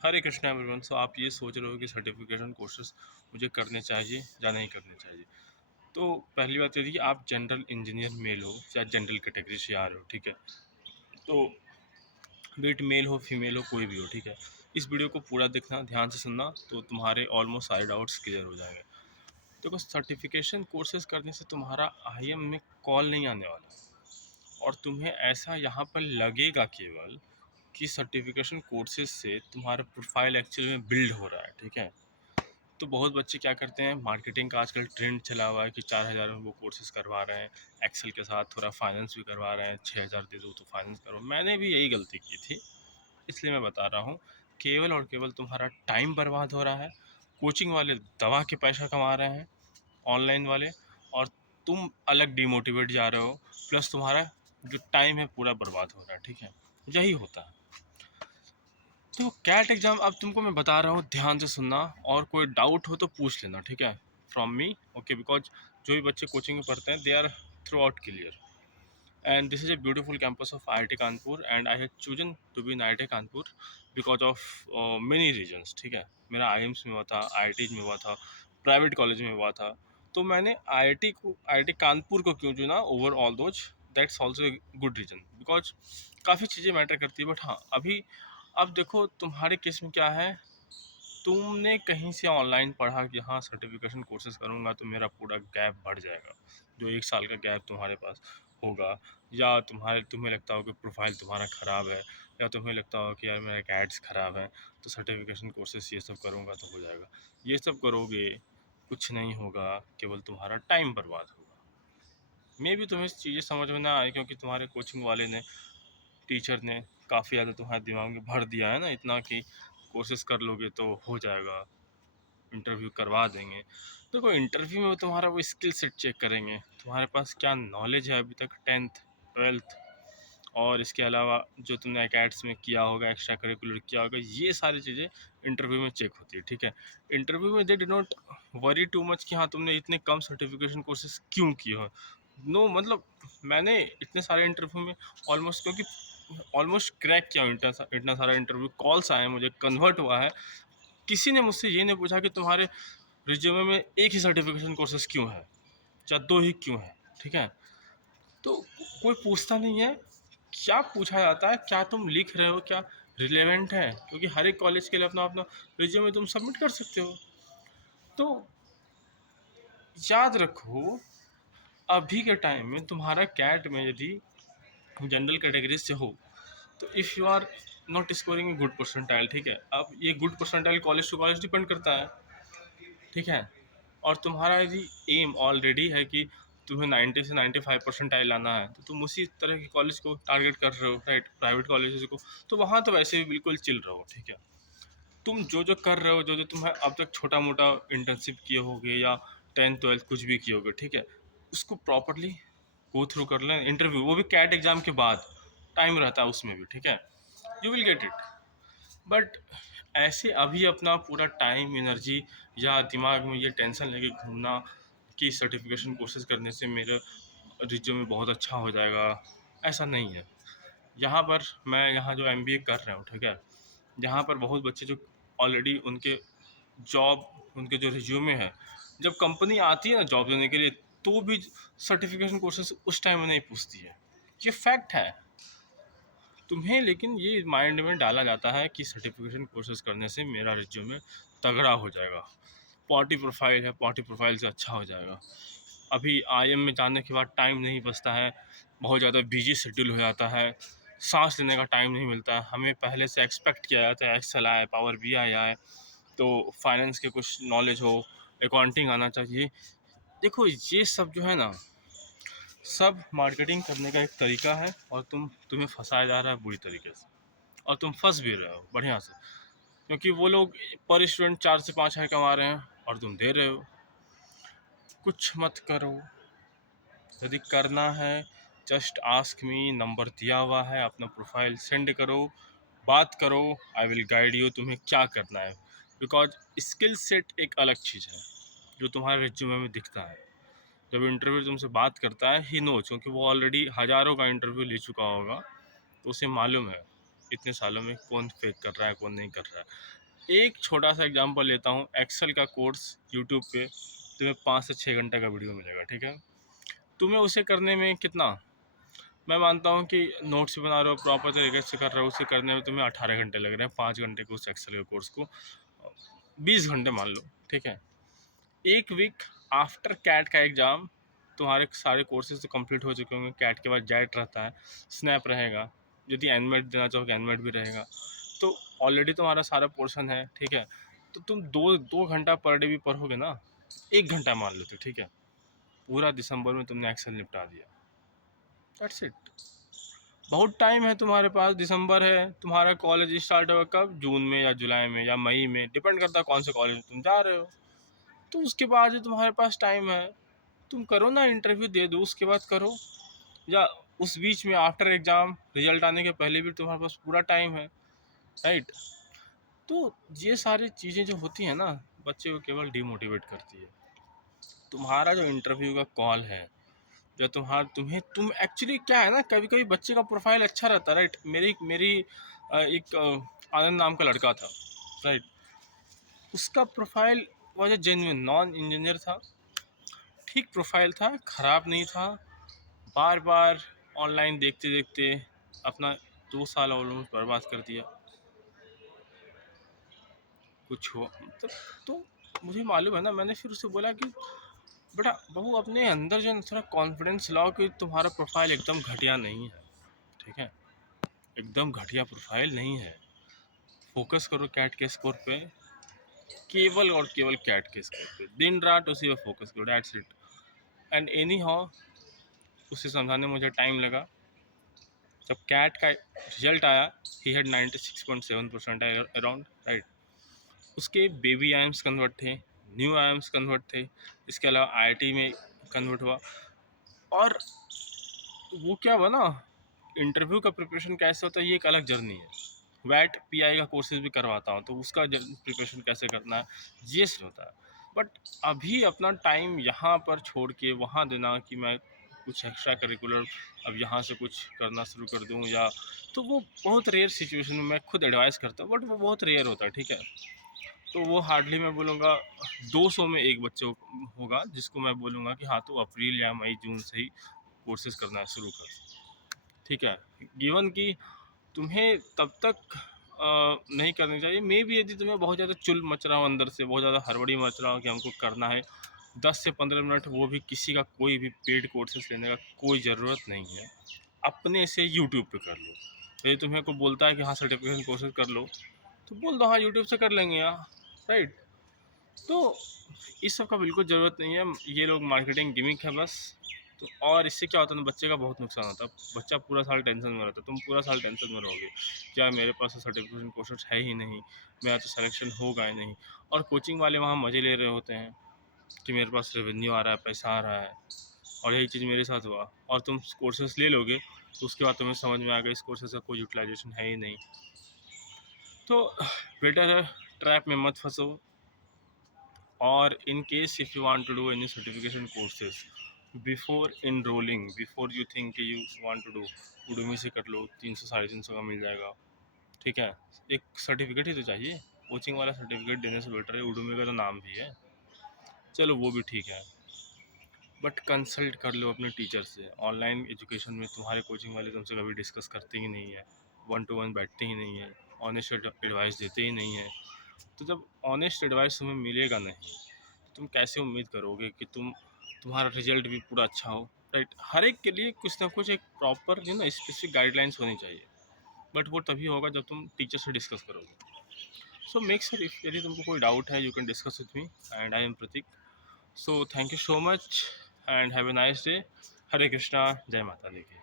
हरे Krishna everyone. सो आप ये सोच रहे हो कि सर्टिफिकेशन कोर्सेज मुझे करने चाहिए या नहीं करने चाहिए। तो पहली बात ये थी कि आप जनरल इंजीनियर मेल हो या जनरल कैटेगरी से आ रहे हो, ठीक है। तो बीट मेल हो फीमेल हो कोई भी हो, ठीक है। इस वीडियो को पूरा देखना, ध्यान से सुनना, तो तुम्हारे ऑलमोस्ट सारे डाउट्स क्लियर हो जाएंगे। देखो, सर्टिफिकेशन कोर्सेज करने से तुम्हारा आईएम में कॉल नहीं आने वाला, और तुम्हें ऐसा यहाँ पर लगेगा केवल कि सर्टिफिकेशन कोर्सेज से तुम्हारा प्रोफाइल एक्चुअली में बिल्ड हो रहा है, ठीक है। तो बहुत बच्चे क्या करते हैं, मार्केटिंग का आजकल ट्रेंड चला हुआ है कि 4,000 में वो कोर्सेज करवा रहे हैं, एक्सेल के साथ थोड़ा फाइनेंस भी करवा रहे हैं, 6,000 दे दो तो फाइनेंस करो। मैंने भी यही गलती की थी, इसलिए मैं बता रहा हूँ। केवल और केवल तुम्हारा टाइम बर्बाद हो रहा है। कोचिंग वाले दवा के पैसा कमा रहे हैं, ऑनलाइन वाले, और तुम अलग डिमोटिवेट जा रहे हो, प्लस तुम्हारा जो टाइम है पूरा बर्बाद हो रहा है, ठीक है। यही होता है। तो कैट एग्ज़ाम अब तुमको मैं बता रहा हूँ, ध्यान से सुनना, और कोई डाउट हो तो पूछ लेना, ठीक है, फ्रॉम मी, ओके। बिकॉज जो भी बच्चे कोचिंग में पढ़ते हैं they are throughout clear, and this is a beautiful campus of IIT Kanpur, and I have chosen to be in IIT Kanpur because of many reasons, ठीक है। मेरा IIMs में हुआ था, IITs में हुआ था, प्राइवेट कॉलेज में हुआ था। तो मैंने IIT कानपुर को क्यों चुना over all those, that's also a good reason, because काफ़ी चीज़ें मैटर करती है। बट हाँ, अभी अब देखो तुम्हारे केस में क्या है, तुमने कहीं से ऑनलाइन पढ़ा कि हाँ सर्टिफिकेशन कोर्सेज करूँगा तो मेरा पूरा गैप बढ़ जाएगा, जो 1 साल का गैप तुम्हारे पास होगा। या तुम्हें लगता हो कि प्रोफाइल तुम्हारा ख़राब है, या तुम्हें लगता हो कि यार मेरा एड्स ख़राब है, तो सर्टिफिकेशन कोर्सेज ये सब करूँगा तो हो जाएगा। ये सब करोगे, कुछ नहीं होगा, केवल तुम्हारा टाइम बर्बाद होगा। मे भी तुम्हें चीज़ें समझ में ना आए, क्योंकि तुम्हारे कोचिंग वाले ने, टीचर ने काफ़ी ज़्यादा तुम्हारे दिमाग में भर दिया है ना, इतना कि कोर्सेज कर लोगे तो हो जाएगा, इंटरव्यू करवा देंगे। देखो, इंटरव्यू में वो तुम्हारा वो स्किल सेट चेक करेंगे, तुम्हारे पास क्या नॉलेज है अभी तक, 10th 12th, और इसके अलावा जो तुमने एकेड्स में किया होगा, एक्स्ट्रा करिकुलर किया होगा, ये सारी चीज़ें इंटरव्यू में चेक होती है, ठीक है। इंटरव्यू में they do not worry too much कि हाँ तुमने इतने कम सर्टिफिकेशन कोर्सेज क्यों किए हो। नो, मतलब मैंने इतने सारे इंटरव्यू में ऑलमोस्ट, क्योंकि ऑलमोस्ट क्रैक किया हूँ, इतना सारा इंटरव्यू कॉल्स आए हैं, मुझे कन्वर्ट हुआ है। किसी ने मुझसे ये नहीं पूछा कि तुम्हारे रिज्यूमे में एक ही सर्टिफिकेशन कोर्सेज क्यों है, या दो ही क्यों है, ठीक है। तो कोई पूछता नहीं है। क्या पूछा जाता है, क्या तुम लिख रहे हो, क्या रिलेवेंट है, क्योंकि हर एक कॉलेज के लिए अपना अपना रिज्यूमे तुम सबमिट कर सकते हो। तो याद रखो, अभी के टाइम में तुम्हारा कैट में यदि जनरल कैटेगरी से हो, तो if you are not scoring good percentile, ठीक है। अब ये good percentile college to college depend करता है, ठीक है। और तुम्हारा यदि एम ऑलरेडी है कि तुम्हें 90 से 95% लाना है, तो तुम उसी तरह के कॉलेज को टारगेट कर रहे हो, राइट, प्राइवेट कॉलेजेस को। तो वहाँ तो वैसे भी बिल्कुल चिल रहो, ठीक है। तुम जो जो कर रहे हो, जो जो तुम्हें अब तक छोटा मोटा इंटर्नशिप किए होगे, या 10th 12th कुछ भी किए होगे, ठीक है, उसको प्रॉपरली गो थ्रू कर लें। इंटरव्यू वो भी कैट एग्ज़ाम के बाद, टाइम रहता है उसमें भी, ठीक है, you will get it. But ऐसे अभी अपना पूरा टाइम, एनर्जी, या दिमाग में ये टेंशन लेके घूमना कि सर्टिफिकेशन कोर्सेज करने से मेरा रिज्यूमे बहुत अच्छा हो जाएगा, ऐसा नहीं है। यहाँ पर मैं यहाँ जो एमबीए कर रहा हूँ, ठीक है, यहाँ पर बहुत बच्चे जो ऑलरेडी उनके जॉब, उनके जो रिज्यूमे है, जब कंपनी आती है ना जॉब देने के लिए, तो भी सर्टिफिकेशन कोर्सेज उस टाइम में नहीं पूछती है। ये फैक्ट है। तुम्हें लेकिन ये माइंड में डाला जाता है कि सर्टिफिकेशन कोर्सेज करने से मेरा रिज्यूमे तगड़ा हो जाएगा, पॉटी प्रोफाइल है, पॉटी प्रोफाइल से अच्छा हो जाएगा। अभी आईएम में जाने के बाद टाइम नहीं बचता है, बहुत ज़्यादा बिजी शेड्यूल हो जाता है, सांस लेने का टाइम नहीं मिलता है। हमें पहले से एक्सपेक्ट किया जाता है एक्सेल आए, पावर बीआई आए, तो फाइनेंस के कुछ नॉलेज हो, अकाउंटिंग आना चाहिए। देखो, ये सब जो है ना, सब मार्केटिंग करने का एक तरीका है, और तुम्हें फंसाया जा रहा है बुरी तरीके से, और तुम फंस भी रहे हो बढ़िया से, क्योंकि वो लोग पर स्टूडेंट 4 से 5 हज़ार कमा रहे हैं, और तुम दे रहे हो। कुछ मत करो, यदि करना है जस्ट आस्क मी, नंबर दिया हुआ है, अपना प्रोफाइल सेंड करो, बात करो, आई विल गाइड यू तुम्हें क्या करना है। बिकॉज स्किल सेट एक अलग चीज़ है जो तुम्हारे रिज्यूमे में दिखता है। जब इंटरव्यू तुमसे बात करता है, ही नोज, क्योंकि वो ऑलरेडी हज़ारों का इंटरव्यू ले चुका होगा, तो उसे मालूम है इतने सालों में कौन फेक कर रहा है कौन नहीं कर रहा है। एक छोटा सा एग्जांपल लेता हूँ, एक्सेल का कोर्स यूट्यूब पे तुम्हें 5 से 6 घंटे का वीडियो मिलेगा, ठीक है। तुम्हें उसे करने में कितना, मैं मानता हूँ कि नोट्स बना रहे हो प्रॉपर तरीके से कर रहे हो, उसे करने में तुम्हें 18 घंटे लग रहे हैं, 5 घंटे के उस एक्सेल के कोर्स को 20 घंटे मान लो, ठीक है। एक वीक आफ्टर कैट का एग्ज़ाम तुम्हारे सारे कोर्सेज तो कंप्लीट हो चुके होंगे। कैट के बाद जैट रहता है, स्नैप रहेगा, यदि एनमेट देना चाहोगे एनमेट भी रहेगा, तो ऑलरेडी तुम्हारा सारा पोर्शन है, ठीक है। तो तुम दो दो घंटा पर डे भी पढ़ोगे ना, 1 घंटा मान लो तो, ठीक है, पूरा दिसंबर में तुमने एक्सेल निपटा दिया। That's it. बहुत टाइम है तुम्हारे पास, दिसंबर है, तुम्हारा कॉलेज स्टार्ट होगा कब, जून में या जुलाई में या मई में, डिपेंड करता है कौन से कॉलेज में तुम जा रहे हो। तो उसके बाद जो तुम्हारे पास टाइम है, तुम करो ना, इंटरव्यू दे दो, उसके बाद करो, या उस बीच में आफ्टर एग्ज़ाम रिजल्ट आने के पहले भी तुम्हारे पास पूरा टाइम है, राइट। तो ये सारी चीज़ें जो होती हैं ना, बच्चे को केवल डिमोटिवेट करती है। तुम्हारा जो इंटरव्यू का कॉल है, या तुम एक्चुअली क्या है ना, कभी कभी बच्चे का प्रोफाइल अच्छा रहता है, राइट। मेरी मेरी एक आनंद नाम का लड़का था, राइट। उसका profile was a genuine, non engineer था, ठीक प्रोफाइल था, ख़राब नहीं था। बार बार ऑनलाइन देखते देखते अपना 2 साल ऑलमोस्ट बर्बाद कर दिया, कुछ हो मतलब। तो मुझे मालूम है ना, मैंने फिर उससे बोला कि बेटा बहू, अपने अंदर जो है ना, थोड़ा कॉन्फिडेंस लाओ कि तुम्हारा प्रोफाइल एकदम घटिया नहीं है, ठीक है, एकदम घटिया प्रोफाइल नहीं है। फोकस करो कैट के स्कोर पे, केवल और केवल कैट के स्कोर पे, दिन रात उसी पे फोकस करो, that's it. And any how उसे समझाने में मुझे टाइम लगा। जब कैट का रिजल्ट आया, ही हैड 96.7% अराउंड, राइट। उसके बेबी आइम्स कन्वर्ट थे, न्यू आइम्स कन्वर्ट थे, इसके अलावा आईआईटी में कन्वर्ट हुआ। और वो क्या हुआ ना, इंटरव्यू का प्रिपरेशन कैसे होता है ये एक अलग जर्नी है। वैट पीआई का कोर्सेज भी करवाता हूँ, तो उसका प्रिपरेशन कैसे करना है ये सब होता है। बट अभी अपना टाइम यहाँ पर छोड़ के वहाँ देना कि मैं कुछ एक्स्ट्रा करिकुलर अब यहाँ से कुछ करना शुरू कर दूँ, या तो वो बहुत रेयर सिचुएशन में मैं खुद एडवाइस करता हूँ, बट वो बहुत रेयर होता है, ठीक है। तो वो हार्डली मैं बोलूँगा 200 में एक बच्चे होगा जिसको मैं बोलूँगा कि हाँ, तो अप्रैल या मई जून से ही कोर्सेज करना शुरू कर, ठीक है। गिवन कि तुम्हें तब तक नहीं करनी चाहिए, मे बी यदि तुम्हें बहुत ज़्यादा चुल मच रहा हो अंदर से, बहुत ज़्यादा हड़बड़ी मच रहा हो कि हमको करना है 10 से 15 मिनट, वो भी किसी का कोई भी पेड कोर्सेज लेने का कोई ज़रूरत नहीं है, अपने से यूट्यूब पे कर लो। यदि तुम्हें कोई बोलता है कि हाँ सर्टिफिकेशन कोर्सेज कर लो, तो बोल दो हाँ यूट्यूब से कर लेंगे यार, राइट। तो इस सब का बिल्कुल ज़रूरत नहीं है, ये लोग मार्केटिंग गिमिक है बस। तो और इससे क्या होता है ना, बच्चे का बहुत नुकसान होता है, बच्चा पूरा साल टेंशन में रहता है, तुम पूरा साल टेंशन में रहोगे, क्या मेरे पास तो सर्टिफिकेशन कोर्सेज है ही नहीं, मेरा तो सिलेक्शन होगा ही नहीं। और कोचिंग वाले वहाँ मज़े ले रहे होते हैं कि मेरे पास रेवेन्यू आ रहा है, पैसा आ रहा है, और यही चीज़ मेरे साथ हुआ। और तुम कोर्सेज ले लोगे तो उसके बाद तुम्हें समझ में आ गया इस कोर्सेज का कोई यूटिलाइजेशन है ही नहीं। तो बेटर है ट्रैप में मत फंसो। और in case if you want to do any certification courses, before enrolling, before you think you want to do, Udemy से कर लो, 300 350 का मिल जाएगा, ठीक है। एक सर्टिफिकेट ही तो चाहिए, कोचिंग वाला सर्टिफिकेट देने से बेटर है Udemy का तो नाम भी है, चलो वो भी ठीक है। बट कंसल्ट कर लो अपने टीचर से। ऑनलाइन एजुकेशन में तुम्हारे कोचिंग वाले तुमसे कभी डिस्कस करते ही नहीं है, 1 to 1 बैठते ही नहीं है, ऑनेस्ट एडवाइस देते ही नहीं है। तो जब ऑनेस्ट एडवाइस तुम्हें मिलेगा नहीं, तो तुम कैसे उम्मीद करोगे कि तुम्हारा रिजल्ट भी पूरा अच्छा हो, राइट। हर एक के लिए कुछ ना कुछ एक प्रॉपर जो ना स्पेसिफिक गाइडलाइंस होनी चाहिए, बट वो तभी होगा जब तुम टीचर से डिस्कस करोगे। सो मेक श्योर, इफ यदि तुमको कोई डाउट है, you can discuss with me, and I am Prateek. So thank you so much and have a nice day. Hare Krishna, जय माता दी की।